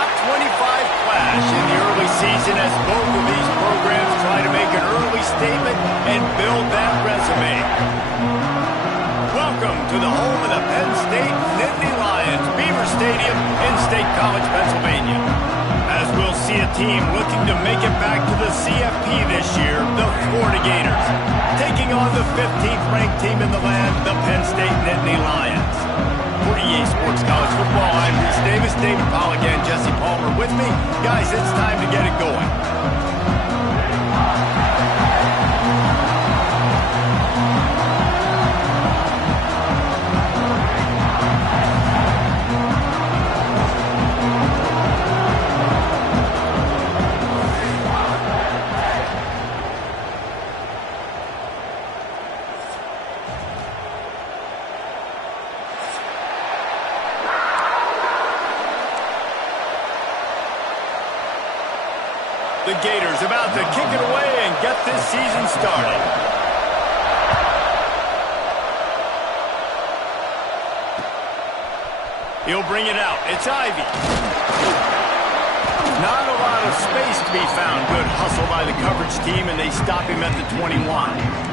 top 25 clash in the early season as both of these programs try to make an early statement and build that resume. Welcome to the home of the Penn State Nittany Lions, Beaver Stadium in State College, Pennsylvania. As we'll see a team looking to make it back to the CFP this year, the Florida Gators, taking on the 15th ranked team in the land, the Penn State Nittany Lions. For EA Sports College Football, I'm Rece Davis, David Pollack, and Jesse Palmer with me. Guys, it's time to get it going. The Gators about to kick it away and get this season started. He'll bring it out. It's Ivy. Not a lot of space to be found. Good hustle by the coverage team, and they stop him at the 21.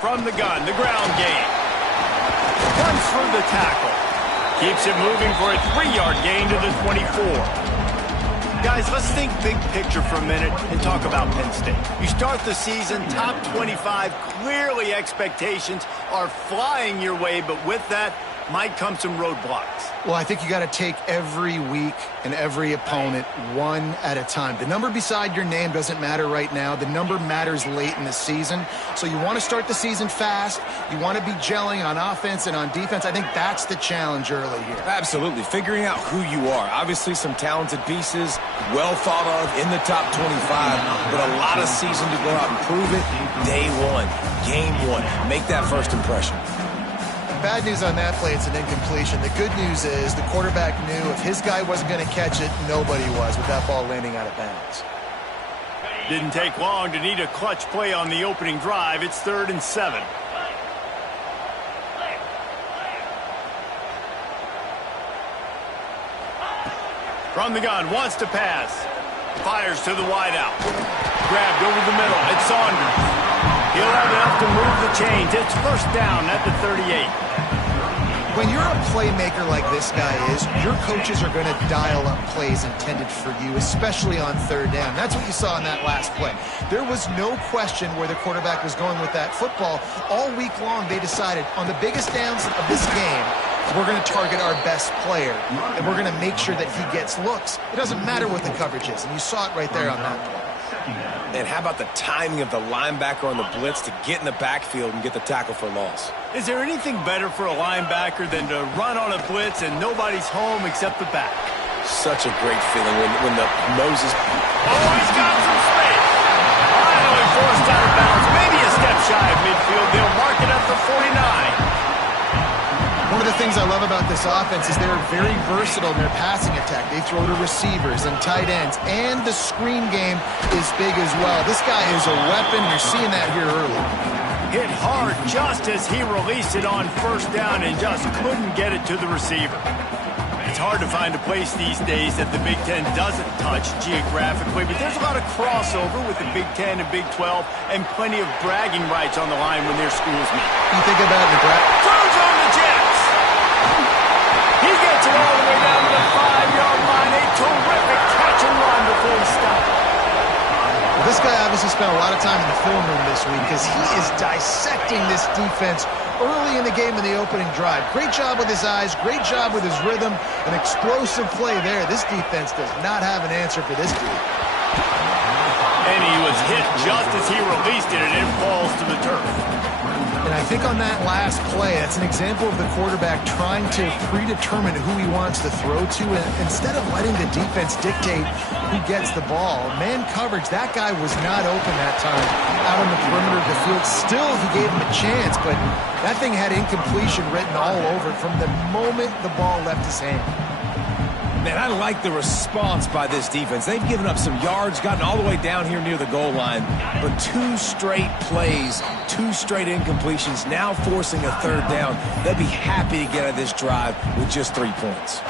From the gun, the ground game. Runs through the tackle. Keeps it moving for a 3-yard gain to the 24. Guys, let's think big picture for a minute and talk about Penn State. You start the season, top 25, clearly expectations are flying your way, but with that might come some roadblocks. Well, I think you got to take every week and every opponent one at a time. The number beside your name doesn't matter right now. The number matters late in the season. So you want to start the season fast. You want to be gelling on offense and on defense. I think that's the challenge early here. Absolutely. Figuring out who you are. Obviously some talented pieces, well thought of in the top 25, but a lot of season to go out and prove it. Day one, game one. Make that first impression. Bad news on that play, it's an incompletion. The good news is the quarterback knew if his guy wasn't going to catch it, nobody was with that ball landing out of bounds. Didn't take long to need a clutch play on the opening drive. It's 3rd and 7. From the gun, wants to pass. Fires to the wideout. Grabbed over the middle. It's Saunders. He'll have enough to move the chains. It's first down at the 38. When you're a playmaker like this guy is, your coaches are going to dial up plays intended for you, especially on 3rd down. That's what you saw in that last play. There was no question where the quarterback was going with that football. All week long, they decided on the biggest downs of this game, we're going to target our best player, and we're going to make sure that he gets looks. It doesn't matter what the coverage is, and you saw it right there on that play. And how about the timing of the linebacker on the blitz to get in the backfield and get the tackle for loss? Is there anything better for a linebacker than to run on a blitz and nobody's home except the back? Such a great feeling when the Moses... Oh, he's got some space. Finally forced out of bounds. Maybe a step shy of midfield. They'll mark it at the 49. One of the things I love about this offense is they're very versatile in their passing attack. They throw to receivers and tight ends, and the screen game is big as well. This guy is a weapon. You're seeing that here early. Hit hard just as he released it on first down and just couldn't get it to the receiver. It's hard to find a place these days that the Big Ten doesn't touch geographically, but there's a lot of crossover with the Big Ten and Big 12 and plenty of bragging rights on the line when their schools meet. You think about Nebraska. Throws on the Jets. He gets it all the way down to the 5-yard line. A terrific catch and run before he stopped. Well, this guy obviously spent a lot of time in the film room this week because he is dissecting this defense early in the game in the opening drive. Great job with his eyes, great job with his rhythm, an explosive play there. This defense does not have an answer for this dude. And he was hit just as he released it, and it falls to the turf. And And I think on that last play, that's an example of the quarterback trying to predetermine who he wants to throw to, and instead of letting the defense dictate who gets the ball. Man coverage, that guy was not open that time out on the perimeter of the field. Still, he gave him a chance, but that thing had incompletion written all over it from the moment the ball left his hand. Man, I like the response by this defense. They've given up some yards, gotten all the way down here near the goal line, but 2 straight plays, 2 straight incompletions, now forcing a 3rd down. They'll be happy to get out of this drive with just 3 points.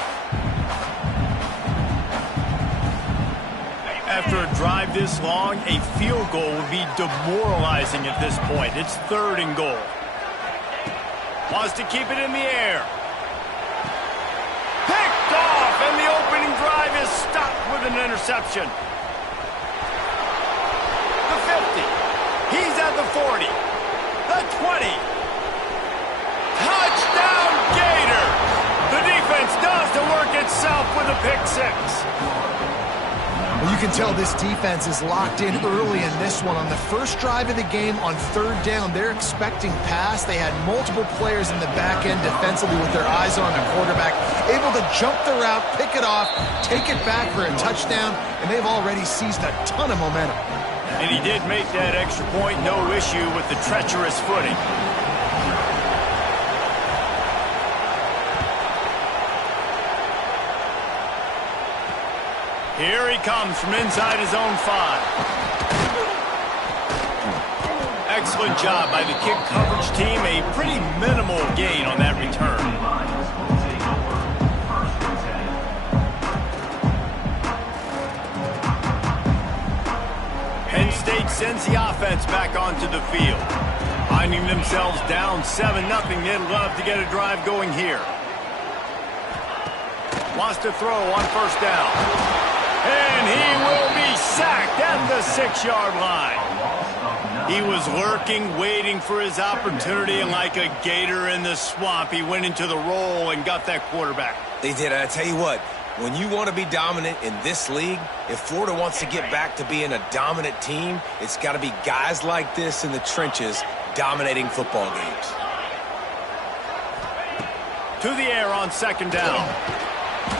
After a drive this long, a field goal would be demoralizing at this point. It's 3rd and goal. Wants to keep it in the air. Picked off, and the opening drive is stopped with an interception. The 50. He's at the 40. The 20. Touchdown, Gators! The defense does the work itself with a pick 6. Well, you can tell this defense is locked in early in this one. On the first drive of the game on 3rd down, they're expecting pass. They had multiple players in the back end defensively with their eyes on the quarterback, able to jump the route, pick it off, take it back for a touchdown, and they've already seized a ton of momentum. And he did make that extra point, no issue with the treacherous footing. Here he comes from inside his own 5. Excellent job by the kick coverage team. A pretty minimal gain on that return. Penn State sends the offense back onto the field. Finding themselves down 7-0, they'd love to get a drive going here. Wants to throw on 1st down. And he will be sacked at the 6-yard line. He was lurking, waiting for his opportunity, and like a gator in the swamp, he went into the roll and got that quarterback. They did. I tell you what, when you want to be dominant in this league, if Florida wants to get back to being a dominant team, it's got to be guys like this in the trenches dominating football games. To the air on 2nd down.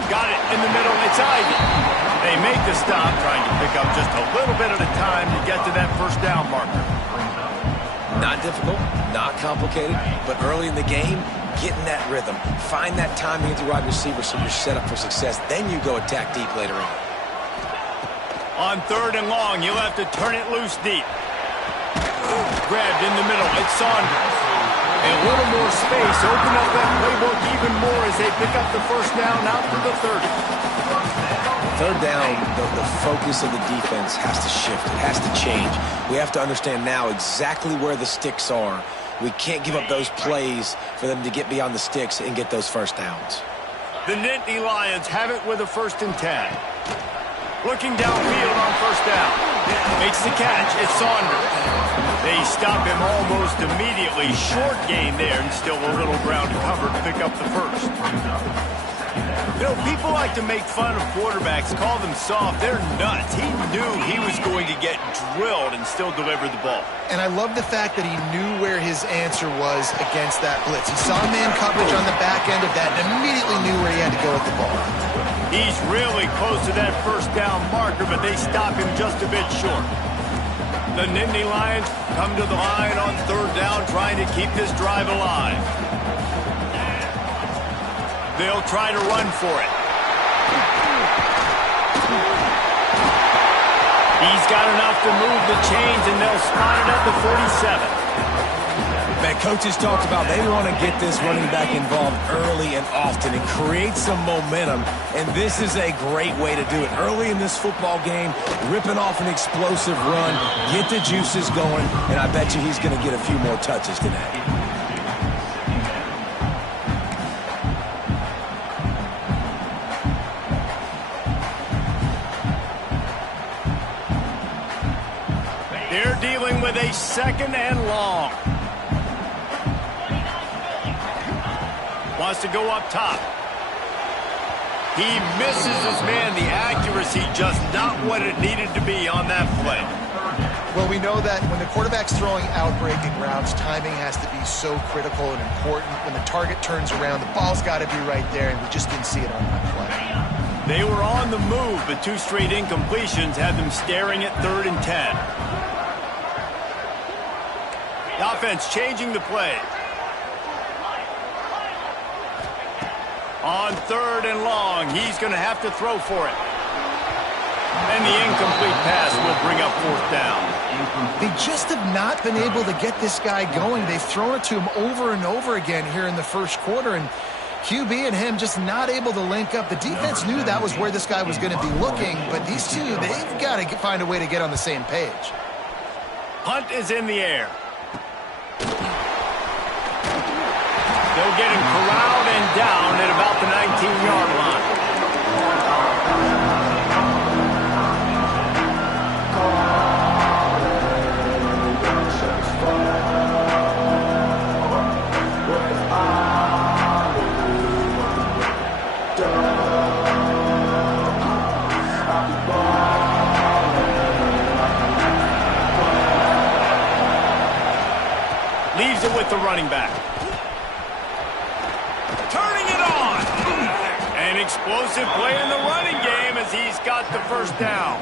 Got it in the middle. It's Ivy. They make the stop, trying to pick up just a little bit at a time to get to that 1st down marker. Not difficult, not complicated, but early in the game, getting that rhythm. Find that timing at the wide receiver so you're set up for success. Then you go attack deep later on. On 3rd and long, you'll have to turn it loose deep. Grabbed in the middle. It's Saunders. A little more space. Open up that playbook even more as they pick up the 1st down out to the 30. 3rd down, the focus of the defense has to shift. It has to change. We have to understand now exactly where the sticks are. We can't give up those plays for them to get beyond the sticks and get those 1st downs. The Nittany Lions have it with a 1st and 10. Looking downfield on 1st down. Makes the catch. It's Saunders. They stop him almost immediately. Short gain there, and still a little ground to cover to pick up the 1st. You know, people like to make fun of quarterbacks, call them soft. They're nuts. He knew he was going to get drilled and still deliver the ball. And I love the fact that he knew where his answer was against that blitz. He saw man coverage on the back end of that and immediately knew where he had to go with the ball. He's really close to that 1st down marker, but they stop him just a bit short. The Nittany Lions come to the line on 3rd down, trying to keep this drive alive. They'll try to run for it. He's got enough to move the chains, and they'll spot it at the 47. Man, coaches talked about they want to get this running back involved early and often and create some momentum, and this is a great way to do it. Early in this football game, ripping off an explosive run, get the juices going, and I bet you he's going to get a few more touches tonight. They're dealing with a 2nd and long. Wants to go up top. He misses his man. The accuracy just not what it needed to be on that play. Well, we know that when the quarterback's throwing out-breaking routes, timing has to be so critical and important. When the target turns around, the ball's got to be right there, and we just didn't see it on that play. They were on the move, but 2 straight incompletions had them staring at 3rd and 10. The offense changing the play. On 3rd and long, he's going to have to throw for it. And the incomplete pass will bring up 4th down. They just have not been able to get this guy going. They've thrown it to him over and over again here in the first quarter, and QB and him just not able to link up. The defense knew that was where this guy was going to be looking, but these two, they've got to find a way to get on the same page. Punt is in the air. They'll get him corralled and down at about the 19-yard line. Leaves it with the running back. Turning it on. An explosive play in the running game as he's got the 1st down.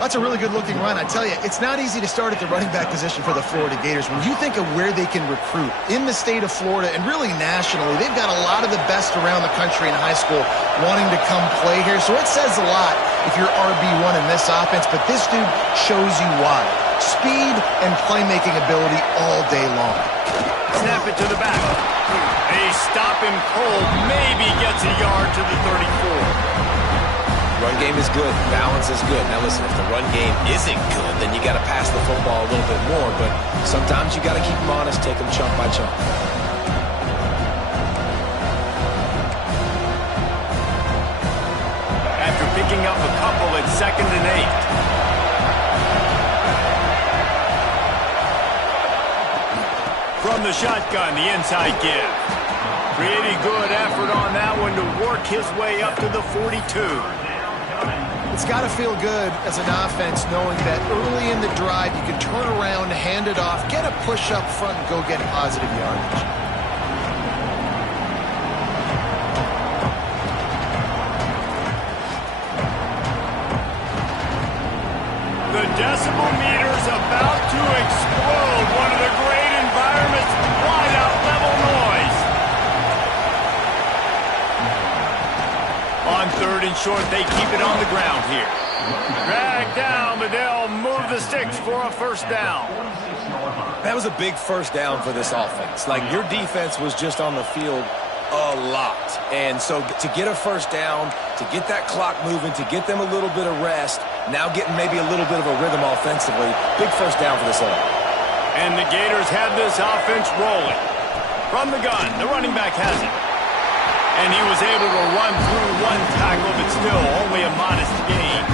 That's a really good-looking run. I tell you, it's not easy to start at the running back position for the Florida Gators. When you think of where they can recruit in the state of Florida and really nationally, they've got a lot of the best around the country in high school wanting to come play here. So it says a lot if you're RB1 in this offense, but this dude shows you why. Speed and playmaking ability all day long. Snap it to the back. They stop him cold. Maybe gets a yard to the 34. Run game is good. Balance is good. Now listen, if the run game isn't good, then you got to pass the football a little bit more. But sometimes you got to keep them honest, take them chunk by chunk. After picking up a couple at 2nd and 8. From the shotgun, the inside give. Pretty good effort on that one to work his way up to the 42. It's got to feel good as an offense knowing that early in the drive you can turn around, hand it off, get a push up front, and go get positive yardage. The decibel meter's about to explode. One of the great environments, wide out level noise. On 3rd and short, they keep it on the ground here. Drag down, but they'll move the sticks for a 1st down. That was a big 1st down for this offense. Like, your defense was just on the field a lot. And so to get a 1st down, to get that clock moving, to get them a little bit of rest, now getting maybe a little bit of a rhythm offensively, big 1st down for this offense. And the Gators have this offense rolling. From the gun, the running back has it. And he was able to run through 1 tackle, but still only a modest gain.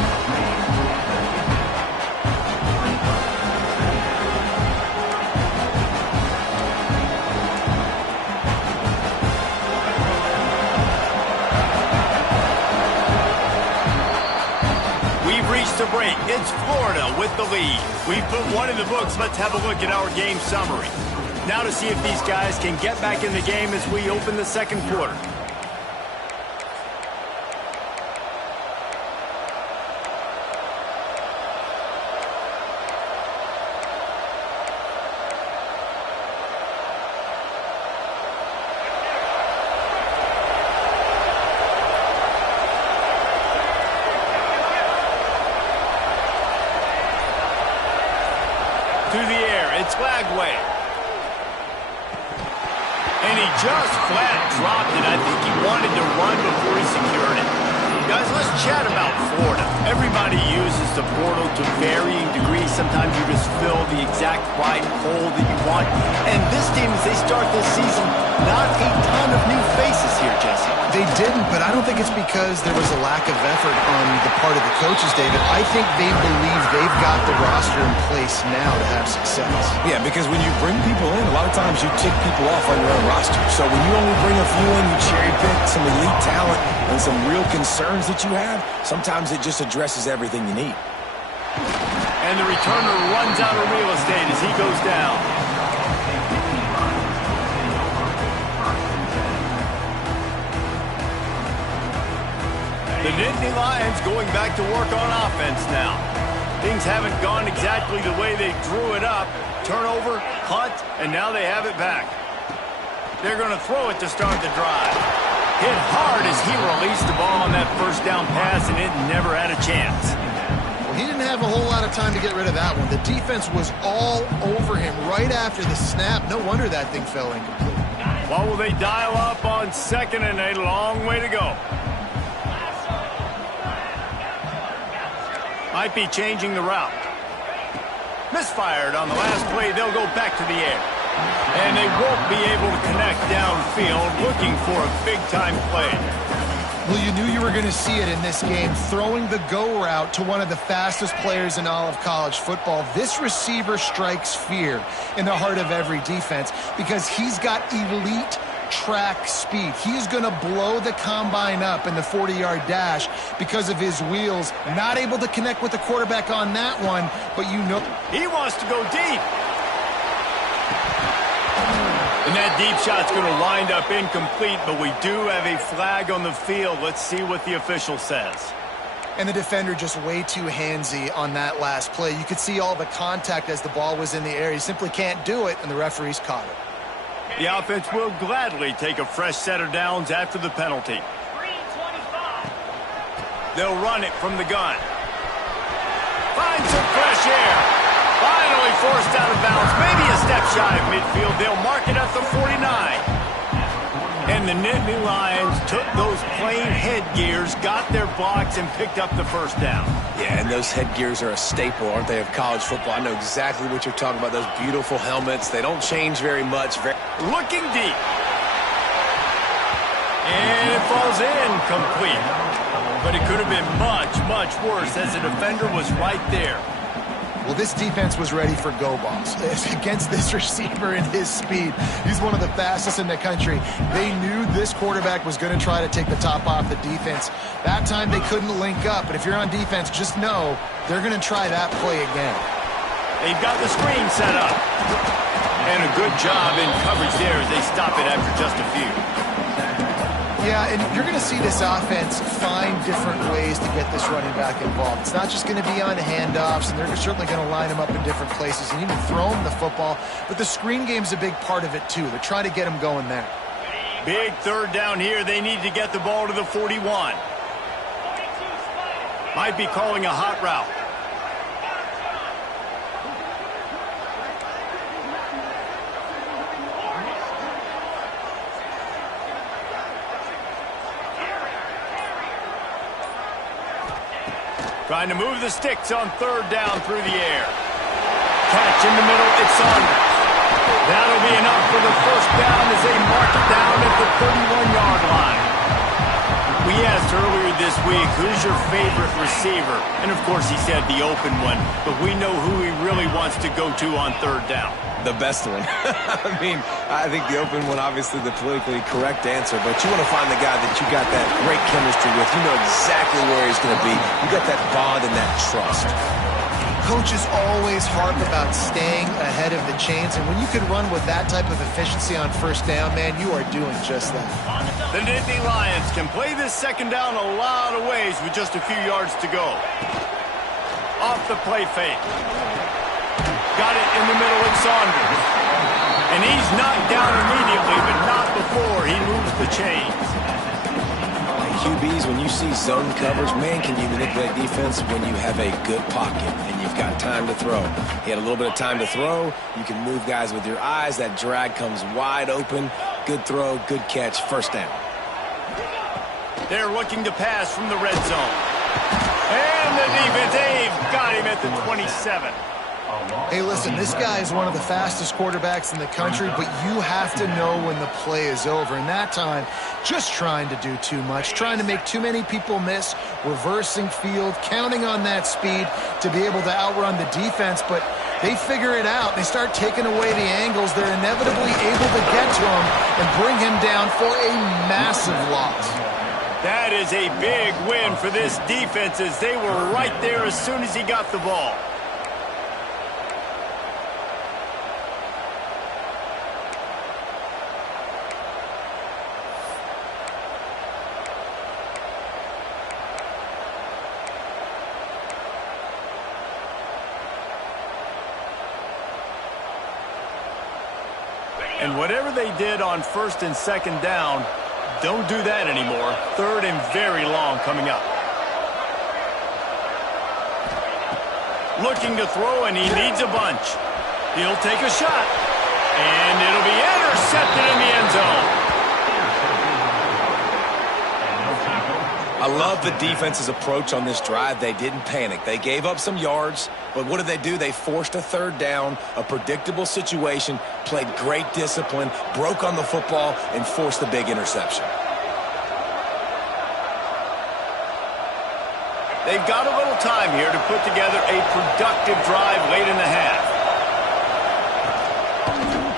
We've reached a break. It's Florida with the lead. We've put 1 in the books. Let's have a look at our game summary. Now to see if these guys can get back in the game as we open the 2nd quarter. To the air, it's Lagway. And he just flat dropped it. I think he wanted to run before he secured it. Guys, let's chat about Florida. Everybody uses the portal to varying degrees. Sometimes you just fill the exact right hole that you want. And this team, as they start this season, not a ton of new faces here, Jesse. They didn't, but I don't think it's because there was a lack of effort on the part of the coaches, David. I think they believe they've got the roster in place now to have success. Yeah, because when you bring people in, a lot of times you tick people off on your own roster. So when you only bring a few in, you cherry pick some elite talent and some real concerns that you have, sometimes it just addresses everything you need. And the returner runs out of real estate as he goes down. The Nittany Lions going back to work on offense now. Things haven't gone exactly the way they drew it up. Turnover, punt, and now they have it back. They're going to throw it to start the drive. Hit hard as he released the ball on that first down pass, and it never had a chance. He didn't have a whole lot of time to get rid of that one. The defense was all over him right after the snap. No wonder that thing fell incomplete. What will they dial up on 2nd and a long way to go? Might be changing the route. Misfired on the last play. They'll go back to the air. And they won't be able to connect downfield, looking for a big-time play. Well, you knew you were going to see it in this game, throwing the go route to one of the fastest players in all of college football. This receiver strikes fear in the heart of every defense because he's got elite track speed. He's going to blow the combine up in the 40-yard dash because of his wheels. Not able to connect with the quarterback on that one, but you know he wants to go deep. And that deep shot's going to wind up incomplete, but we do have a flag on the field. Let's see what the official says. And the defender just way too handsy on that last play. You could see all the contact as the ball was in the air. He simply can't do it, and the referee's caught it. The offense will gladly take a fresh set of downs after the penalty. They'll run it from the gun. Find some fresh air. Finally forced out of bounds. Maybe a step shy of midfield. They'll mark it at the 49. And the Nittany Lions took those plain headgears, got their blocks, and picked up the first down. Yeah, and those headgears are a staple, aren't they, of college football? I know exactly what you're talking about, those beautiful helmets. They don't change very much. Looking deep. And it falls in complete. But it could have been much, much worse as the defender was right there. Well, this defense was ready for go balls against this receiver and his speed. He's one of the fastest in the country. They knew this quarterback was going to try to take the top off the defense. That time they couldn't link up, but if you're on defense, just know they're going to try that play again. They've got the screen set up. And a good job in coverage there as they stop it after just a few. Yeah, and you're going to see this offense find different ways to get this running back involved. It's not just going to be on handoffs, and they're certainly going to line him up in different places and even throw him the football. But the screen game's a big part of it, too. They're trying to get him going there. Big third down here. They need to get the ball to the 41. Might be calling a hot route. Trying to move the sticks on third down through the air. Catch in the middle, it's Saunders. That'll be enough for the first down as they mark it down at the 31-yard line. We asked earlier this week, who's your favorite receiver? And, of course, he said the open one. But we know who he really wants to go to on third down. The best one. I mean, I think the open one, obviously the politically correct answer, but you want to find the guy that you got that great chemistry with. You know exactly where he's going to be. You got that bond and that trust. Coaches always harp about staying ahead of the chains, and when you can run with that type of efficiency on first down, man, you are doing just that. The Nittany Lions can play this second down a lot of ways with just a few yards to go. Off the play fake. Got it in the middle with Saunders. And he's knocked down immediately, but not before he moves the chains. QBs, when you see zone coverage, man, can you manipulate defense when you have a good pocket and you've got time to throw. He had a little bit of time to throw. You can move guys with your eyes. That drag comes wide open. Good throw, good catch, first down. They're looking to pass from the red zone. And the defense, they've got him at the 27. Hey, listen, this guy is one of the fastest quarterbacks in the country, but you have to know when the play is over. And that time, just trying to do too much, trying to make too many people miss, reversing field, counting on that speed to be able to outrun the defense. But they figure it out. They start taking away the angles. They're inevitably able to get to him and bring him down for a massive loss. That is a big win for this defense as they were right there as soon as he got the ball. And whatever they did on 1st and 2nd down, don't do that anymore. 3rd and very long coming up. Looking to throw, and he needs a bunch. He'll take a shot. And it'll be intercepted in the end zone. I love the defense's approach on this drive. They didn't panic. They gave up some yards, but what did they do? They forced a 3rd down, a predictable situation, played great discipline, broke on the football, and forced the big interception. They've got a little time here to put together a productive drive late in the half.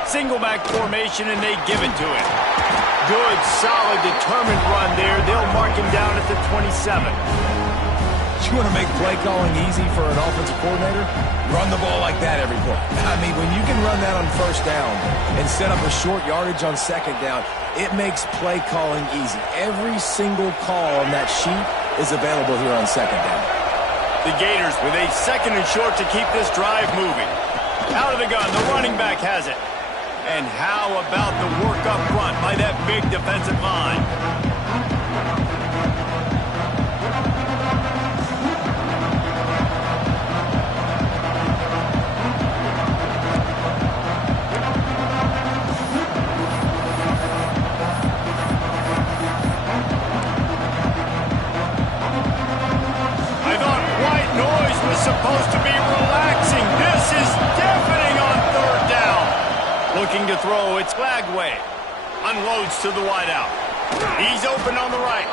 Single back formation, and they give it to him. Good, solid, determined run there. They'll mark him down at the 27. You want to make play calling easy for an offensive coordinator? Run the ball like that every play. I mean, when you can run that on 1st down and set up a short yardage on 2nd down, it makes play calling easy. Every single call on that sheet is available here on 2nd down. The Gators with a 2nd and short to keep this drive moving. Out of the gun, the running back has it. And how about the work up front by that big defensive line? I thought white noise was supposed to be relaxing. This is deafening on 3rd down. Looking to throw, it's Lagway. Unloads to the wideout. He's open on the right.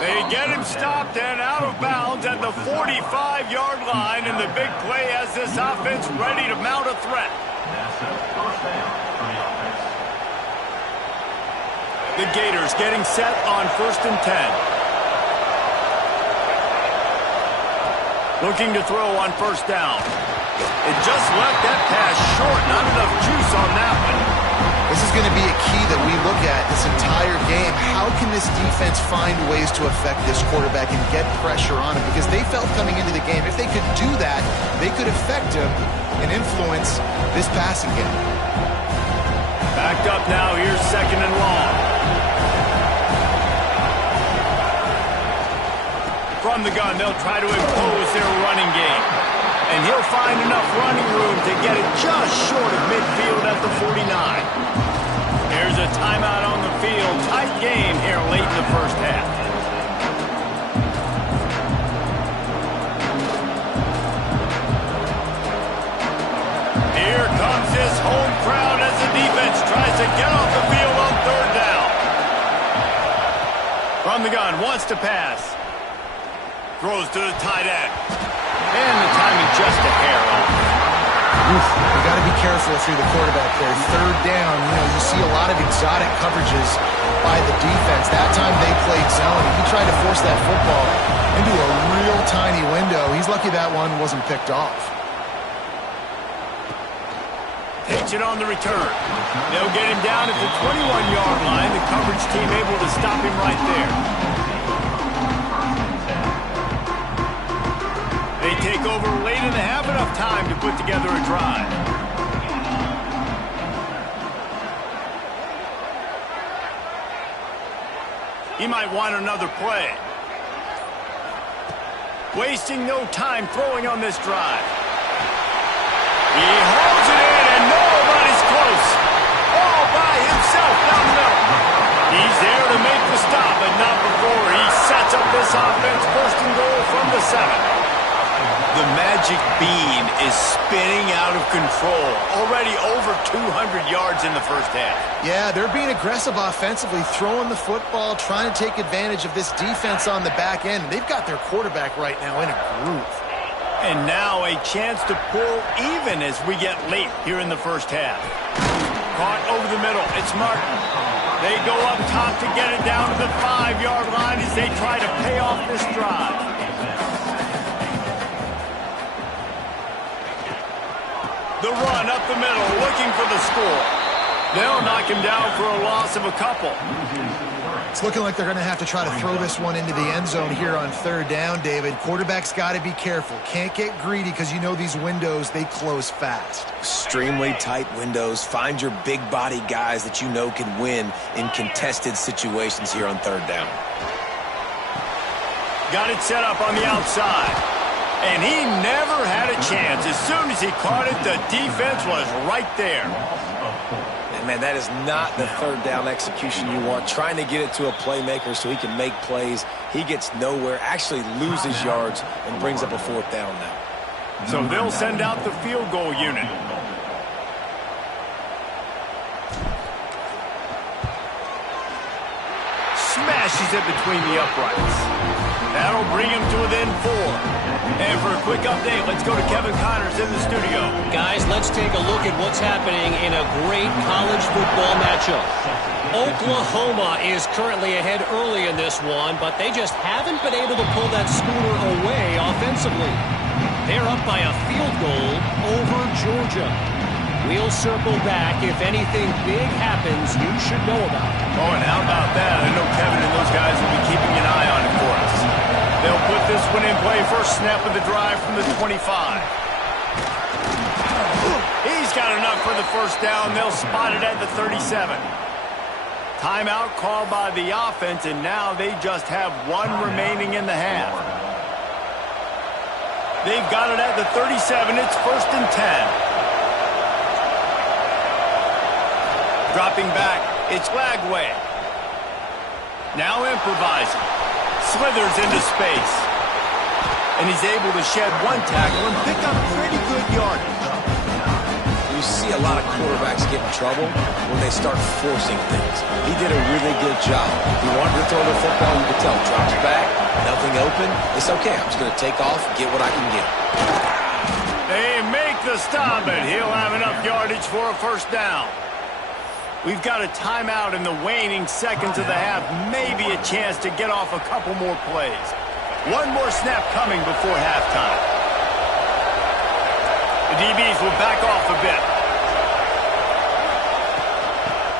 They get him stopped and out of bounds at the 45-yard line, and the big play has this offense ready to mount a threat. The Gators getting set on 1st and 10. Looking to throw on 1st down. It just left that pass short. Not enough juice on that one. This is going to be a key that we look at this entire game. How can this defense find ways to affect this quarterback and get pressure on him? Because they felt coming into the game, if they could do that, they could affect him and influence this passing game. Backed up now. Here's 2nd and long. From the gun, they'll try to impose their running game. And he'll find enough running room to get it just short of midfield at the 49. There's a timeout on the field. Tight game here late in the 1st half. Here comes this home crowd as the defense tries to get off the field on 3rd down. From the gun, wants to pass. Throws to the tight end. And the timing just a hair off. You got to be careful through the quarterback there. 3rd down, you see a lot of exotic coverages by the defense. That time they played zone. He tried to force that football into a real tiny window. He's lucky that one wasn't picked off. Takes it on the return. They'll get him down at the 21-yard line. The coverage team able to stop him right there. They take over late in the half, enough time to put together a drive. He might want another play. Wasting no time throwing on this drive. He holds it in, and nobody's close. All by himself down the middle. He's there to make the stop, but not before he sets up this offense. 1st and goal from the 7. The magic bean is spinning out of control. Already over 200 yards in the 1st half. Yeah, they're being aggressive offensively, throwing the football, trying to take advantage of this defense on the back end. They've got their quarterback right now in a groove. And now a chance to pull even as we get late here in the 1st half. Caught over the middle. It's Martin. They go up top to get it down to the 5-yard line as they try to pay off this drive. The run up the middle, looking for the score. They'll knock him down for a loss of a couple. It's looking like they're going to have to try to throw this one into the end zone here on third down, David. Quarterback's got to be careful. Can't get greedy because you know these windows, they close fast. Extremely tight windows. Find your big body guys that you know can win in contested situations here on third down. Got it set up on the outside. And he never had a chance. As soon as he caught it, the defense was right there. Man, that is not the third down execution you want. Trying to get it to a playmaker so he can make plays. He gets nowhere, actually loses yards, and brings up a fourth down now. So they'll send out the field goal unit. Smashes it between the uprights. That'll bring him to within 4. And for a quick update, let's go to Kevin Connors in the studio. Guys, let's take a look at what's happening in a great college football matchup. Oklahoma is currently ahead early in this one, but they just haven't been able to pull that scooter away offensively. They're up by a field goal over Georgia. We'll circle back if anything big happens you should know about. Oh, and how about that? I know Kevin and those guys will be keeping an eye on it for us. They'll put this one in play. First snap of the drive from the 25. He's got enough for the first down. They'll spot it at the 37. Timeout called by the offense, and now they just have one remaining in the half. They've got it at the 37. It's 1st and 10. Dropping back, it's Lagway. Now improvising. Slithers into space. And he's able to shed one tackle and pick up pretty good yardage. You see a lot of quarterbacks get in trouble when they start forcing things. He did a really good job. He wanted to throw the football, you could tell. Drops back, nothing open. It's okay, I'm just going to take off, get what I can get. They make the stop, and he'll have enough yardage for a first down. We've got a timeout in the waning seconds of the half. Maybe a chance to get off a couple more plays. One more snap coming before halftime. The DBs will back off a bit.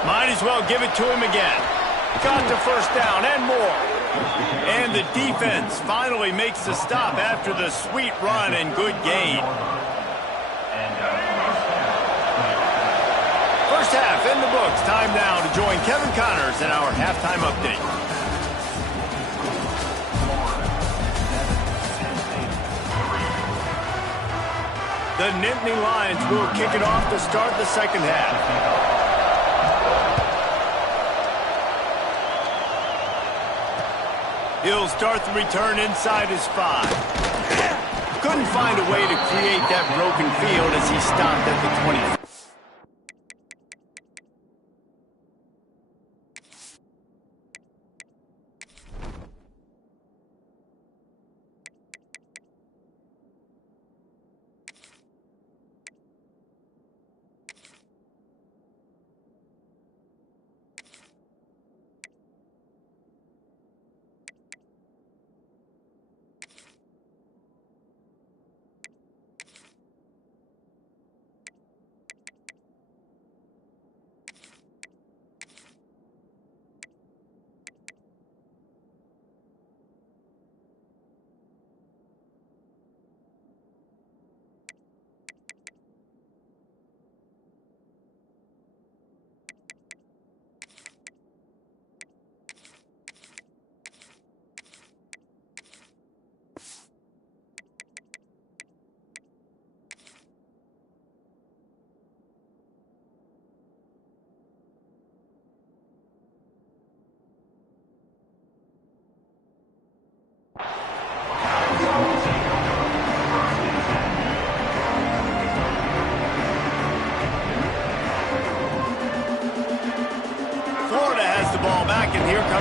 Might as well give it to him again. Got to first down and more. And the defense finally makes the stop after the sweet run and good gain. First half in the books. Time now to join Kevin Connors in our halftime update. The Nittany Lions will kick it off to start the second half. He'll start the return inside his 5. Couldn't find a way to create that broken field as he stopped at the 20.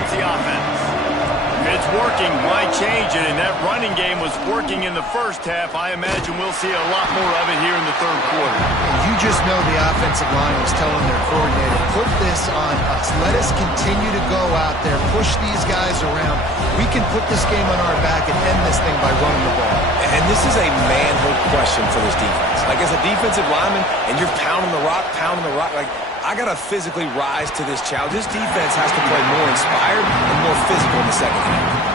The offense. If it's working, why change it? And that running game was working in the first half. I imagine we'll see a lot more of it here in the third quarter. You just know the offensive line was telling their coordinator, put this on us. Let us continue to go out there, push these guys around. We can put this game on our back and end this thing by running the ball. And this is a manhood question for this defense. Like, as a defensive lineman, and you're pounding the rock, like, I got to physically rise to this challenge. This defense has to play more inspired and more physical in the second half.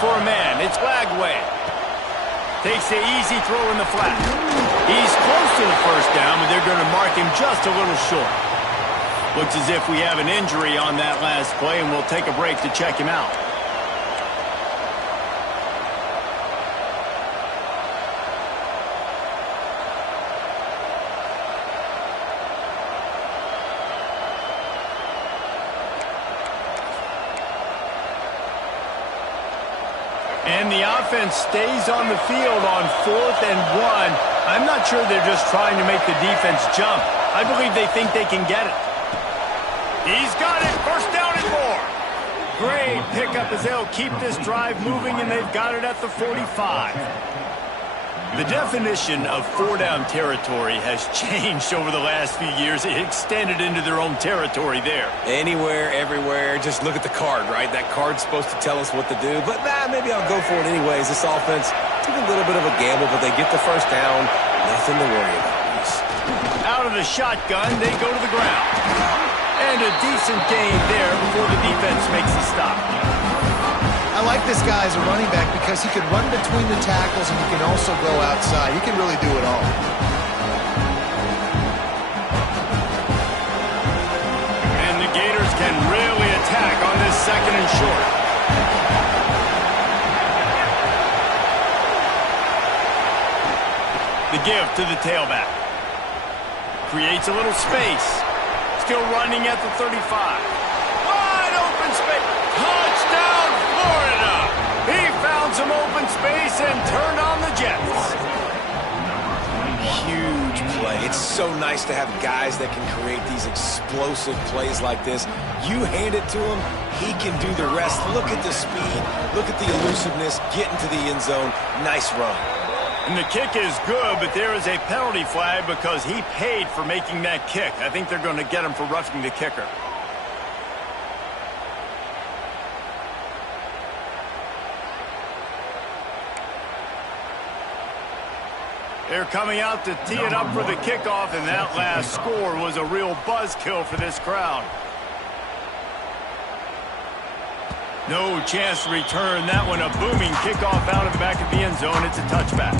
For a man, it's Lagway. Takes the easy throw in the flat. He's close to the first down, but they're going to mark him just a little short. Looks as if we have an injury on that last play, and we'll take a break to check him out. And the offense stays on the field on 4th and 1. I'm not sure they're just trying to make the defense jump. I believe they think they can get it. He's got it. First down and more. Great pickup as they'll keep this drive moving, and they've got it at the 45. The definition of 4-down territory has changed over the last few years. It extended into their own territory there. Anywhere, everywhere, just look at the card, right? That card's supposed to tell us what to do, but maybe I'll go for it anyways. This offense took a little bit of a gamble, but they get the first down. Nothing to worry about. Out of the shotgun, they go to the ground. And a decent gain there before the defense makes a stop. I like this guy as a running back because he can run between the tackles and he can also go outside. He can really do it all. And the Gators can really attack on this 2nd and short. The give to the tailback. Creates a little space. Still running at the 35. Wide open space. Touchdown, Florida! He found some open space and turned on the Jets. Huge play. It's so nice to have guys that can create these explosive plays like this. You hand it to him, he can do the rest. Look at the speed. Look at the elusiveness. Get into the end zone. Nice run. And the kick is good, but there is a penalty flag because he paid for making that kick. I think they're going to get him for roughing the kicker. They're coming out to tee it up for the kickoff, and that last score was a real buzzkill for this crowd. No chance to return that one. A booming kickoff out of the back of the end zone. It's a touchback.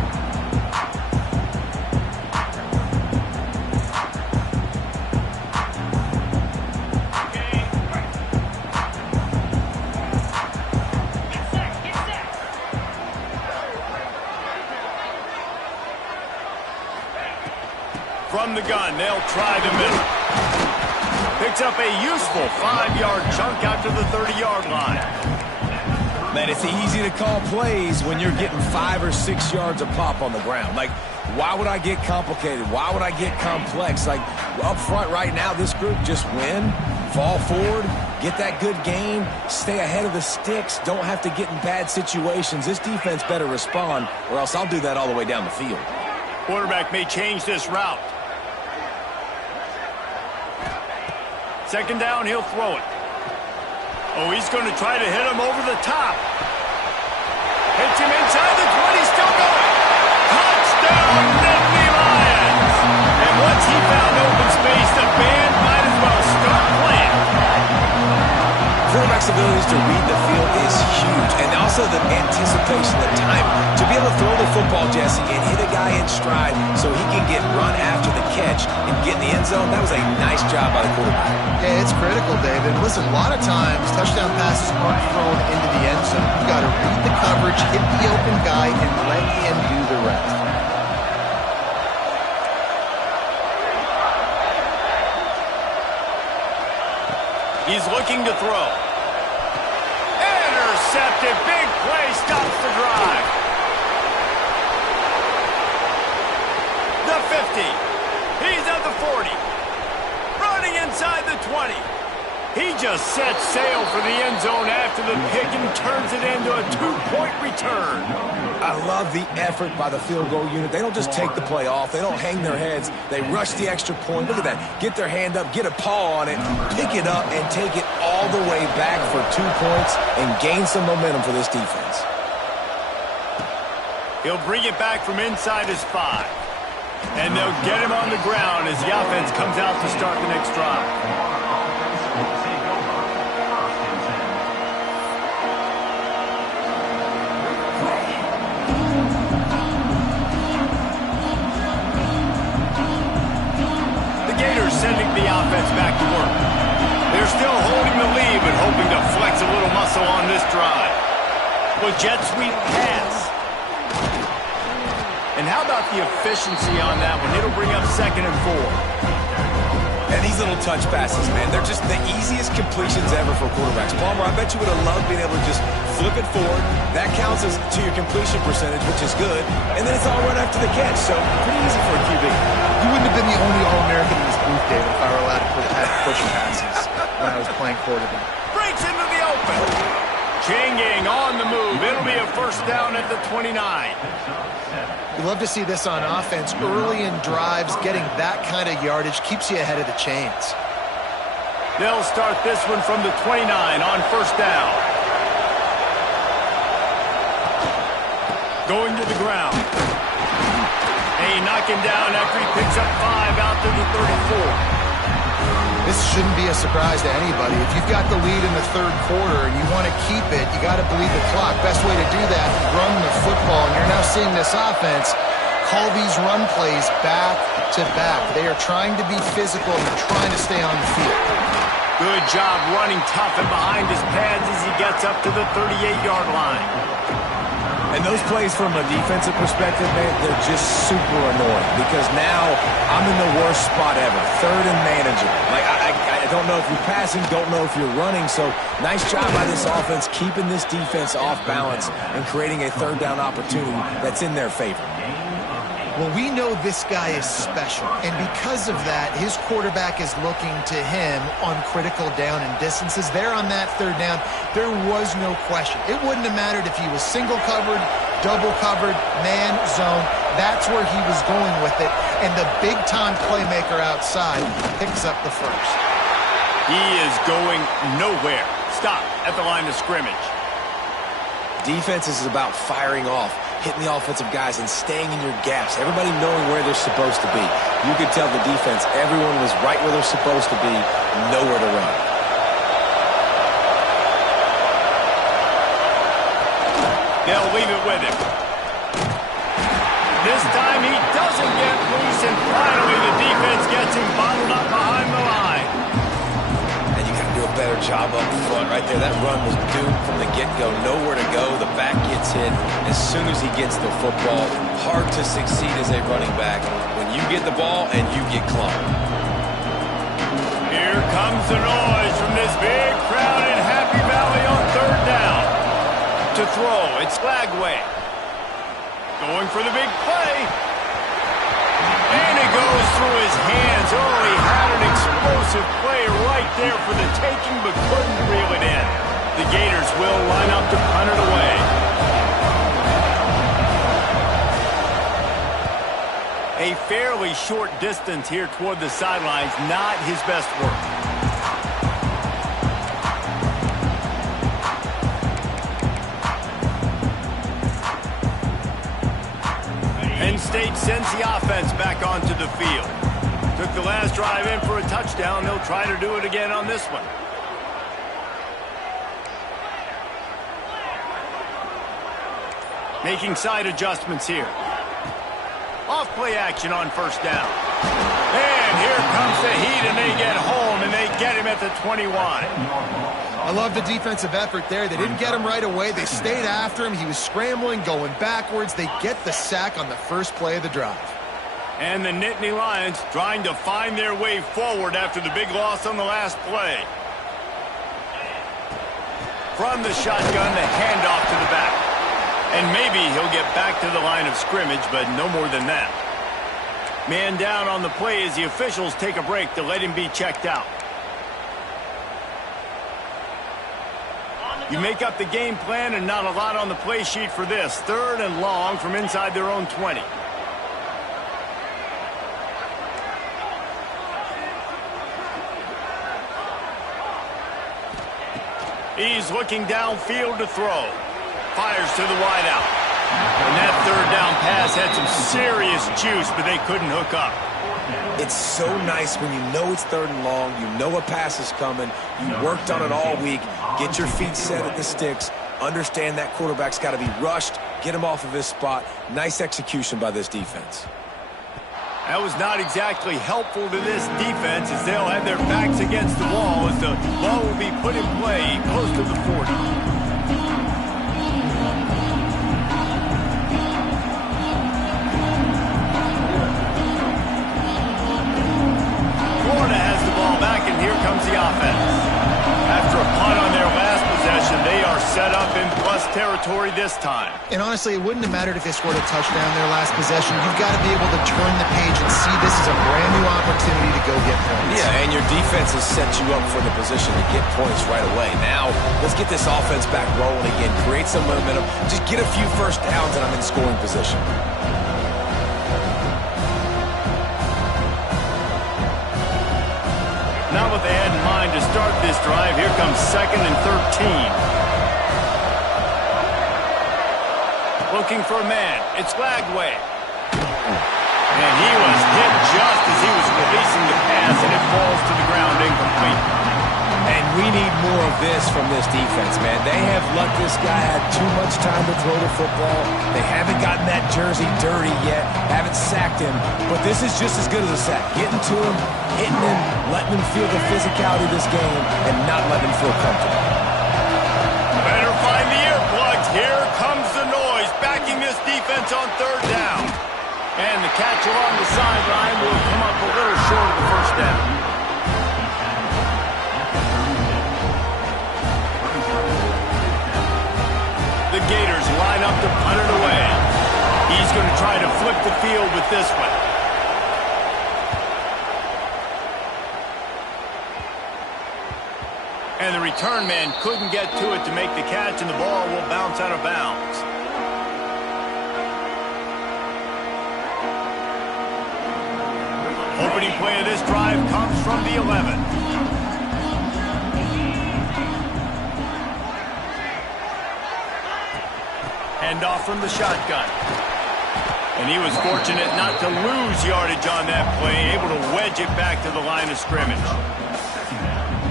From the gun, they'll try the middle. Picks up a useful 5-yard chunk out to the 30-yard line. Man, it's easy to call plays when you're getting 5 or 6 yards a pop on the ground. Like, why would I get complicated? Why would I get complex? Like, up front right now, this group just win, fall forward, get that good gain, stay ahead of the sticks, don't have to get in bad situations. This defense better respond, or else I'll do that all the way down the field. Quarterback may change this route. 2nd down, he'll throw it. Oh, he's going to try to hit him over the top. Hits him inside the 20, still going. Touchdown, Nittany Lions! And once he found open space, the band might as well start playing. Quarterback's abilities to read the field is huge, and also the anticipation, the time to be able to throw the football, Jesse, and hit a guy in stride so he can get run after the catch and get in the end zone. That was a nice job by the quarterback. Yeah, it's critical, David. Listen, a lot of times touchdown passes aren't thrown into the end zone. You've got to read the coverage, hit the open guy, and let him do the rest. He's looking to throw. Intercepted. Big play stops the drive. The 50. He's at the 40. Running inside the 20. He just sets sail for the end zone after the pick and turns it into a 2-point return. I love the effort by the field goal unit. They don't just take the play off. They don't hang their heads. They rush the extra point. Look at that. Get their hand up, get a paw on it, pick it up, and take it all the way back for 2 points and gain some momentum for this defense. He'll bring it back from inside his 5. And they'll get him on the ground as the offense comes out to start the next drive. The Gators sending the offense back to work. They're still holding the lead, but hoping to flex a little muscle on this drive. With jet sweep pass. And how about the efficiency on that one? It'll bring up 2nd and 4. And these little touch passes, man, they're just the easiest completions ever for quarterbacks. Palmer, I bet you would have loved being able to just flip it forward. That counts as to your completion percentage, which is good. And then it's all right after the catch, so pretty easy for a QB. You wouldn't have been the only All-American in this booth, David, if I were allowed to push passes when I was playing quarterback. Breaks into the open. Changing on the move. It'll be a first down at the 29. You love to see this on offense. Early in drives, getting that kind of yardage keeps you ahead of the chains. They'll start this one from the 29 on first down. Going to the ground. They knock him down after he picks up 5 out to the 34. This shouldn't be a surprise to anybody. If you've got the lead in the 3rd quarter and you want to keep it, you got to bleed the clock. Best way to do that, run the football. And you're now seeing this offense call these run plays back to back. They are trying to be physical and they're trying to stay on the field. Good job running tough and behind his pads as he gets up to the 38-yard line. And those plays from a defensive perspective, man, they're just super annoying because now I'm in the worst spot ever, 3rd and manageable. Like, I don't know if you're passing, don't know if you're running, so nice job by this offense keeping this defense off balance and creating a 3rd down opportunity that's in their favor. Well, we know this guy is special, and because of that, his quarterback is looking to him on critical down and distances. There on that 3rd down, there was no question. It wouldn't have mattered if he was single covered, double covered, man, zone. That's where he was going with it, and the big-time playmaker outside picks up the first. He is going nowhere. Stop at the line of scrimmage. Defense is about firing off, hitting the offensive guys and staying in your gaps. Everybody knowing where they're supposed to be. You could tell the defense, everyone was right where they're supposed to be, nowhere to run. They'll leave it with him. This time he doesn't get loose, and finally the defense gets him bottled up behind the line. And you got to do a better job up front right there. That run was doomed from the get-go. Nowhere to go. The back gets hit as soon as he gets the football. Hard to succeed as a running back when you get the ball and you get clogged. Here comes the noise from this big crowd in Happy Valley on 3rd down. To throw, it's Lagway. Going for the big play. And it goes through his hands. Oh, he had an explosive play right there for the taking, but couldn't reel it in. The Gators will line up to punt it away. A fairly short distance here toward the sidelines, not his best work. Penn State sends the offense back onto the field. Took the last drive in for a touchdown. They'll try to do it again on this one. Making side adjustments here. Off play action on first down. And here comes the heat, and they get home, and they get him at the 21. I love the defensive effort there. They didn't get him right away. They stayed after him. He was scrambling, going backwards. They get the sack on the first play of the drive. And the Nittany Lions trying to find their way forward after the big loss on the last play. From the shotgun, the handoff to the back. And maybe he'll get back to the line of scrimmage, but no more than that. Man down on the play as the officials take a break to let him be checked out. You make up the game plan and not a lot on the play sheet for this. 3rd and long from inside their own 20. He's looking downfield to throw. Fires to the wideout. And that 3rd down pass had some serious juice, but they couldn't hook up. It's so nice when you know it's 3rd and long, you know a pass is coming, you worked on it all week, get your feet set at the sticks, understand that quarterback's got to be rushed, get him off of his spot. Nice execution by this defense. That was not exactly helpful to this defense as they'll have their backs against the wall as the ball will be put in play close to the 40. Here comes the offense. After a punt on their last possession, they are set up in plus territory this time. And honestly, it wouldn't have mattered if they scored a touchdown their last possession. You've got to be able to turn the page and see this is a brand new opportunity to go get points. Yeah, and your defense has set you up for the position to get points right away. Now, let's get this offense back rolling again, create some momentum, just get a few first downs, and I'm in scoring position. Not what they had in mind to start this drive. Here comes 2nd and 13. Looking for a man. It's Lagway. And he was hit just as he was releasing the pass, and it falls to the ground incomplete. And we need more of this from this defense, man. They have let this guy have too much time to throw the football. They haven't gotten that jersey dirty yet, haven't sacked him. But this is just as good as a sack. Getting to him, hitting him, letting him feel the physicality of this game, and not letting him feel comfortable. Better find the earplugs. Here comes the noise, backing this defense on 3rd down. And the catch along the sideline will come up a little short of the 1st down. The Gators line up to punt it away. He's going to try to flip the field with this one. And the return man couldn't get to it to make the catch, and the ball will bounce out of bounds. Opening play of this drive comes from the 11. Handoff from the shotgun. And he was fortunate not to lose yardage on that play, able to wedge it back to the line of scrimmage.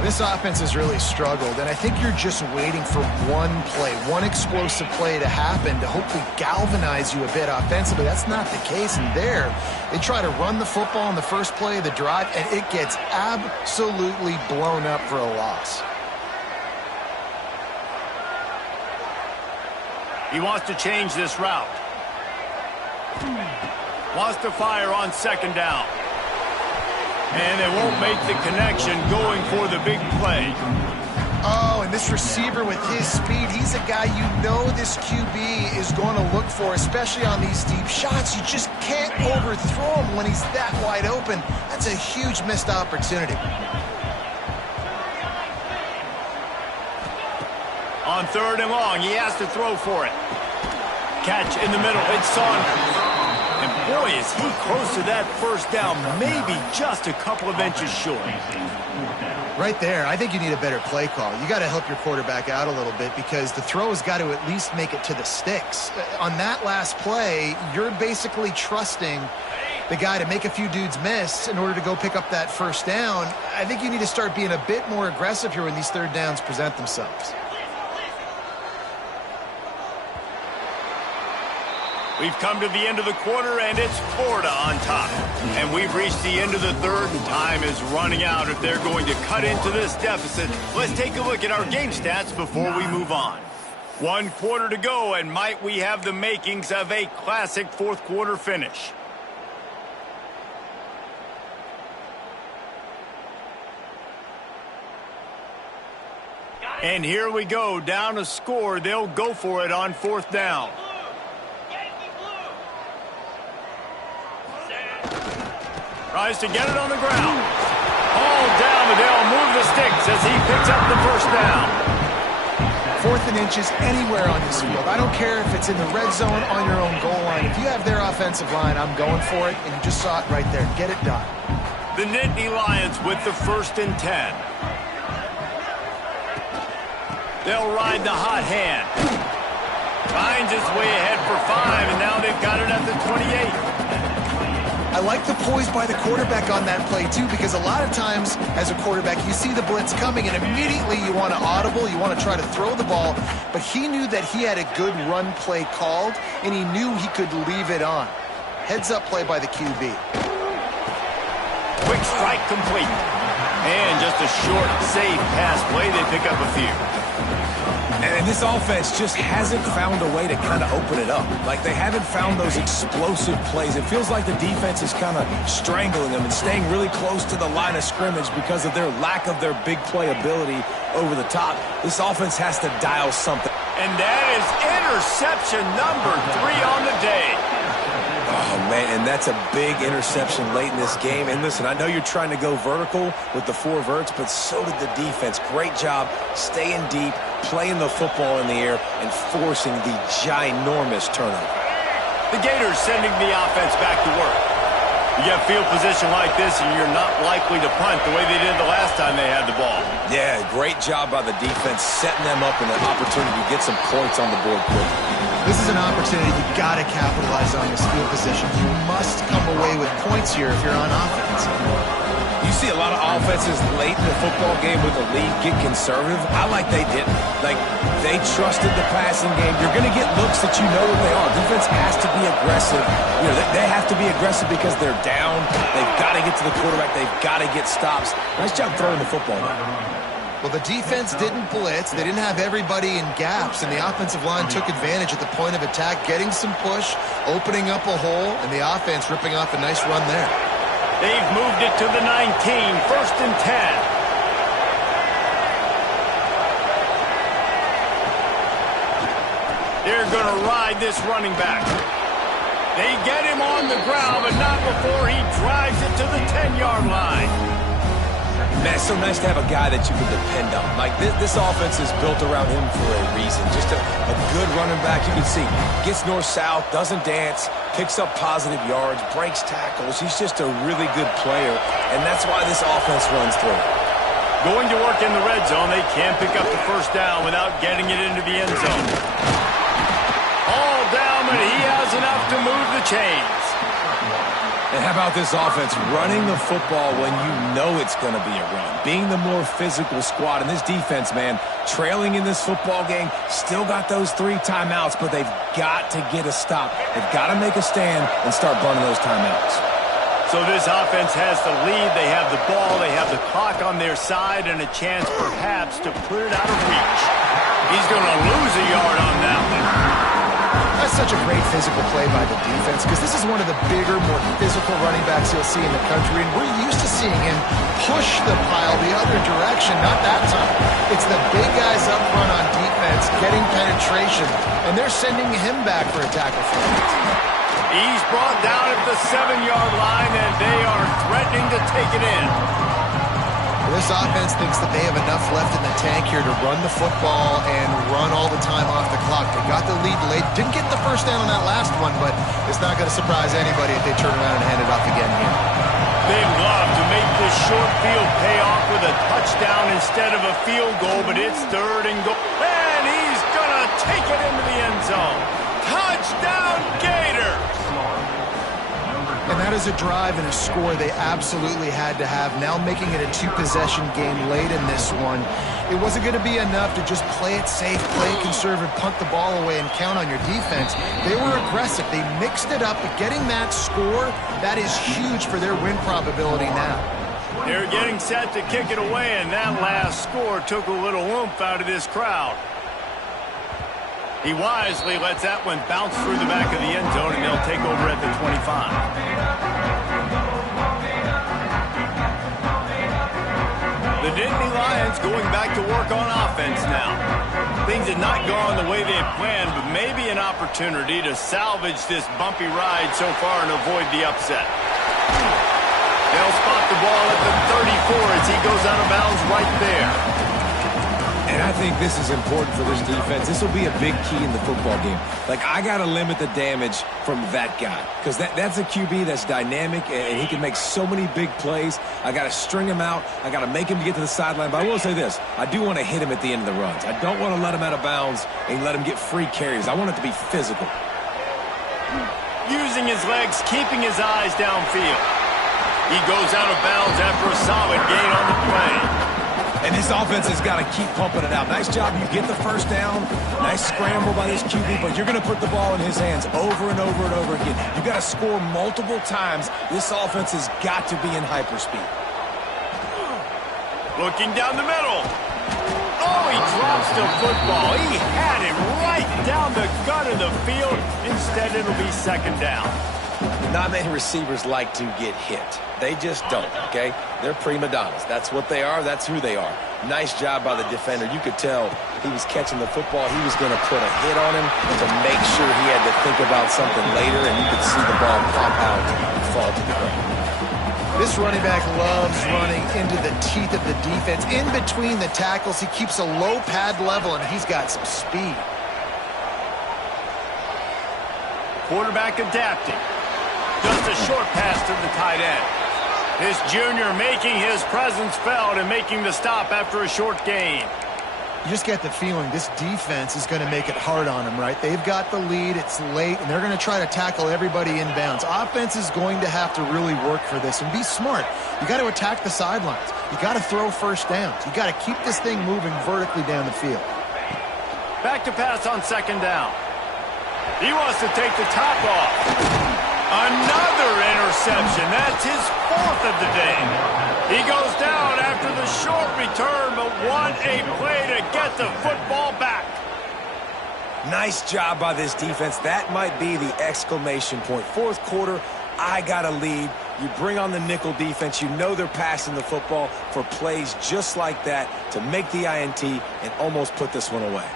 This offense has really struggled, and I think you're just waiting for one play, one explosive play to happen to hopefully galvanize you a bit offensively. That's not the case, and there, they try to run the football in the first play of the drive, and it gets absolutely blown up for a loss. He wants to change this route. Wants to fire on 2nd down. And they won't make the connection going for the big play. Oh, and this receiver with his speed, he's a guy you know this QB is going to look for, especially on these deep shots. You just can't overthrow him when he's that wide open. That's a huge missed opportunity. On 3rd and long, he has to throw for it. Catch in the middle, it's Saunders. And boy, is he close to that 1st down, maybe just a couple of inches short. Right there, I think you need a better play call. You got to help your quarterback out a little bit because the throw has got to at least make it to the sticks. On that last play, you're basically trusting the guy to make a few dudes miss in order to go pick up that 1st down. I think you need to start being a bit more aggressive here when these 3rd downs present themselves. We've come to the end of the quarter, and it's Florida on top. And we've reached the end of the 3rd, and time is running out if they're going to cut into this deficit. Let's take a look at our game stats before we move on. 1 quarter to go, and might we have the makings of a classic 4th quarter finish. And here we go, down a score. They'll go for it on 4th down. Tries to get it on the ground. All down, but they'll move the sticks as he picks up the 1st down. 4th and inches anywhere on this field. I don't care if it's in the red zone, on your own goal line. If you have their offensive line, I'm going for it, and you just saw it right there. Get it done. The Nittany Lions with the 1st and 10. They'll ride the hot hand. Finds his way ahead for 5, and now they've got it at the 28. I like the poise by the quarterback on that play, too, because a lot of times as a quarterback, you see the blitz coming, and immediately you want to audible, you want to try to throw the ball, but he knew that he had a good run play called, and he knew he could leave it on. Heads-up play by the QB. Quick strike complete. And just a short, safe pass play. They pick up a few. And this offense just hasn't found a way to kind of open it up. Like, they haven't found those explosive plays. It feels like the defense is kind of strangling them and staying really close to the line of scrimmage because of their lack of their big play ability over the top. This offense has to dial something. And that is interception number 3 on the day. Oh, man, and that's a big interception late in this game. And listen, I know you're trying to go vertical with the 4 verts, but so did the defense. Great job staying deep, playing the football in the air, and forcing the ginormous turnover. The Gators sending the offense back to work. You get field position like this, and you're not likely to punt the way they did the last time they had the ball. Yeah, great job by the defense, setting them up in an opportunity to get some points on the board quickly. This is an opportunity you've got to capitalize on this field position. You must come away with points here if you're on offense. You see a lot of offenses late in the football game with the lead get conservative. I like they didn't. Like, they trusted the passing game. You're going to get looks that you know what they are. Defense has to be aggressive. You know, they have to be aggressive because they're down. They've got to get to the quarterback. They've got to get stops. Nice job throwing the football now. Well, the defense didn't blitz. They didn't have everybody in gaps, and the offensive line took advantage at the point of attack, getting some push, opening up a hole, and the offense ripping off a nice run there. They've moved it to the 19, 1st and 10. They're going to ride this running back. They get him on the ground, but not before he drives it to the 10-yard line. Man, it's so nice to have a guy that you can depend on. Like, this offense is built around him for a reason. Just a good running back. You can see, gets north-south, doesn't dance, picks up positive yards, breaks tackles. He's just a really good player, and that's why this offense runs through. Going to work in the red zone, they can't pick up the 1st down without getting it into the end zone. All down, but he has enough to move the chains. And how about this offense running the football when you know it's going to be a run? Being the more physical squad. And this defense, man, trailing in this football game, still got those 3 timeouts, but they've got to get a stop. They've got to make a stand and start burning those timeouts. So this offense has the lead. They have the ball. They have the clock on their side and a chance perhaps to put it out of reach. He's going to lose a yard on that one. That's such a great physical play by the defense because this is one of the bigger, more physical running backs you'll see in the country, and we're used to seeing him push the pile the other direction. Not that time. It's the big guys up front on defense getting penetration, and they're sending him back for a tackle for it. He's brought down at the 7-yard line, and they are threatening to take it in. This offense thinks that they have enough left in the tank here to run the football and run all the time off the clock. They got the lead late. Didn't get the 1st down on that last one, but it's not going to surprise anybody if they turn around and hand it off again here. They'd love to make this short field pay off with a touchdown instead of a field goal, but it's 3rd and goal. And he's going to take it into the end zone. Touchdown, Gators! And that is a drive and a score they absolutely had to have. Now making it a 2-possession game late in this one. It wasn't going to be enough to just play it safe, play it conservative, punt the ball away, and count on your defense. They were aggressive. They mixed it up, but getting that score, that is huge for their win probability now. They're getting set to kick it away, and that last score took a little oomph out of this crowd. He wisely lets that one bounce through the back of the end zone, and they'll take over at the 25. The Nittany Lions going back to work on offense now. Things had not gone the way they had planned, but maybe an opportunity to salvage this bumpy ride so far and avoid the upset. They'll spot the ball at the 34 as he goes out of bounds right there. And I think this is important for this defense. This will be a big key in the football game. Like, I got to limit the damage from that guy because that's a QB that's dynamic, and he can make so many big plays. I got to string him out. I got to make him get to the sideline. But I will say this. I do want to hit him at the end of the runs. I don't want to let him out of bounds and let him get free carries. I want it to be physical. Using his legs, keeping his eyes downfield. He goes out of bounds after a solid gain on the play. And this offense has got to keep pumping it out. Nice job. You get the first down. Nice scramble by this QB, but you're going to put the ball in his hands over and over and over again. You've got to score multiple times. This offense has got to be in hyperspeed. Looking down the middle. Oh, he drops the football. He had him right down the gut of the field. Instead, it'll be second down. Not many receivers like to get hit. They just don't, okay? They're prima donnas. That's what they are. That's who they are. Nice job by the defender. You could tell he was catching the football. He was going to put a hit on him to make sure he had to think about something later, and you could see the ball pop out and fall to the ground. This running back loves running into the teeth of the defense. In between the tackles, he keeps a low pad level, and he's got some speed. Quarterback adapting. Just a short pass to the tight end. This junior making his presence felt and making the stop after a short gain. You just get the feeling this defense is going to make it hard on them, right? They've got the lead, it's late, and they're going to try to tackle everybody inbounds. Offense is going to have to really work for this and be smart. You got to attack the sidelines. You got to throw first downs. You got to keep this thing moving vertically down the field. Back to pass on second down. He wants to take the top off. Another interception. That's his fourth of the day. He goes down after the short return, but what a play to get the football back. Nice job by this defense. That might be the exclamation point. Fourth quarter, I got a lead. You bring on the nickel defense. You know they're passing the football for plays just like that to make the INT and almost put this one away.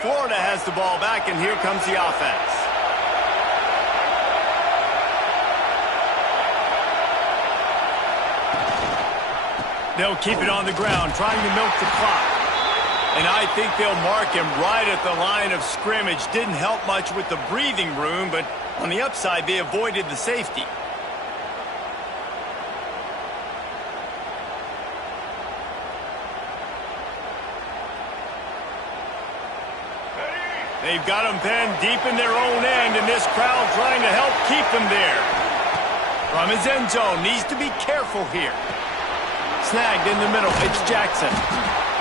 Florida has the ball back, and here comes the offense. They'll keep it on the ground, trying to milk the clock. And I think they'll mark him right at the line of scrimmage. Didn't help much with the breathing room, but on the upside, they avoided the safety. They've got them pinned deep in their own end, and this crowd trying to help keep them there. From his end zone, needs to be careful here. Snagged in the middle, it's Jackson.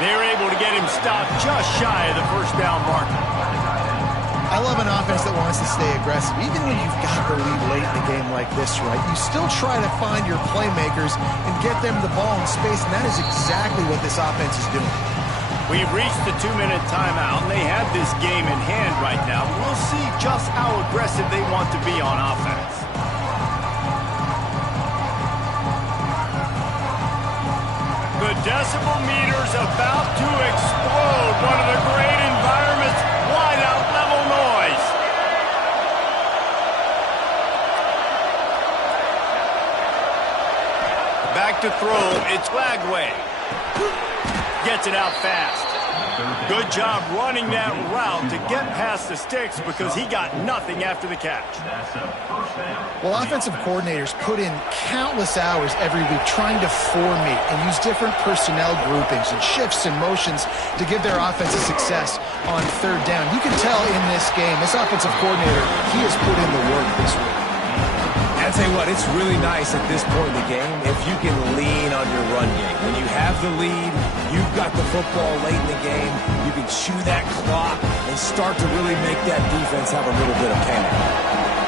They're able to get him stopped just shy of the first down marker. I love an offense that wants to stay aggressive. Even when you've got the lead late in a game like this, right, you still try to find your playmakers and get them the ball in space, and that is exactly what this offense is doing. We've reached the 2-minute timeout, and they have this game in hand right now. We'll see just how aggressive they want to be on offense. The decibel meter's about to explode. One of the great environments, wide-out level noise. Back to throw, it's Lagway. Gets it out fast. Good job running that route to get past the sticks because he got nothing after the catch. Well, offensive coordinators put in countless hours every week trying to formate and use different personnel groupings and shifts and motions to give their offense a success on third down. You can tell in this game, this offensive coordinator, he has put in the work this week. I'll tell you what, it's really nice at this point in the game if you can lean on your run game. When you have the lead, you've got the football late in the game, you can chew that clock and start to really make that defense have a little bit of panic.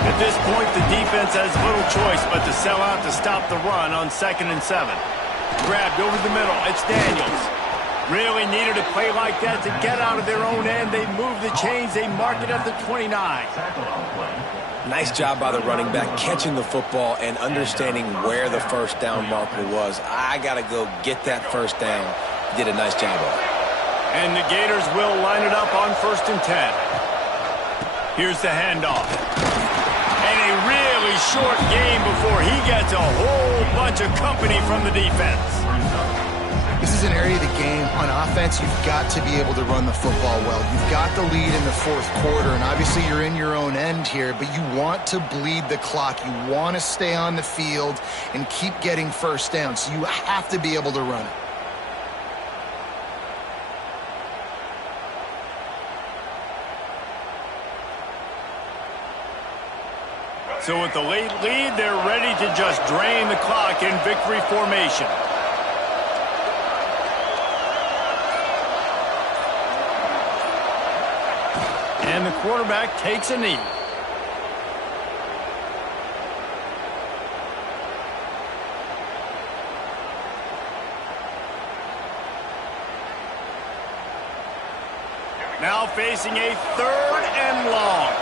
At this point, the defense has little choice but to sell out to stop the run on 2nd and 7. Grabbed over the middle, it's Daniels. Really needed a play like that to get out of their own end. They move the chains, they mark it at the 29. Nice job by the running back, catching the football and understanding where the first down marker was. I got to go get that first down. Did a nice job of it. And the Gators will line it up on 1st and 10. Here's the handoff. And a really short game before he gets a whole bunch of company from the defense. an area of the game on offense, you've got to be able to run the football well. You've got the lead in the fourth quarter, and obviously you're in your own end here, but you want to bleed the clock. You want to stay on the field and keep getting first down, so you have to be able to run it. So with the late lead, they're ready to just drain the clock in victory formation. And the quarterback takes a knee. Now facing a 3rd and long.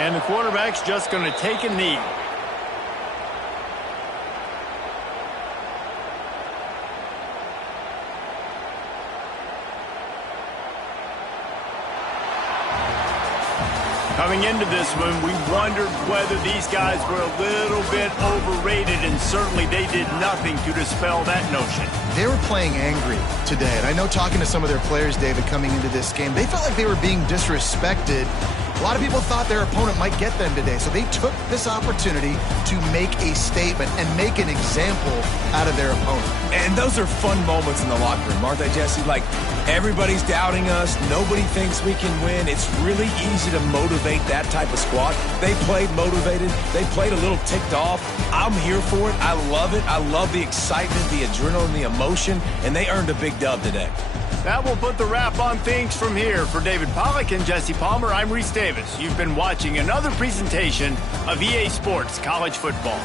And the quarterback's just going to take a knee. Coming into this one, we wondered whether these guys were a little bit overrated, and certainly they did nothing to dispel that notion. They were playing angry today, and I know talking to some of their players, David, coming into this game, they felt like they were being disrespected. A lot of people thought their opponent might get them today, so they took this opportunity to make a statement and make an example out of their opponent. And those are fun moments in the locker room, aren't they, Jesse? Like, everybody's doubting us. Nobody thinks we can win. It's really easy to motivate that type of squad. They played motivated. They played a little ticked off. I'm here for it. I love it. I love the excitement, the adrenaline, the emotion, and they earned a big dub today. That will put the wrap on things from here. For David Pollack and Jesse Palmer, I'm Reese Davis. You've been watching another presentation of EA Sports College Football.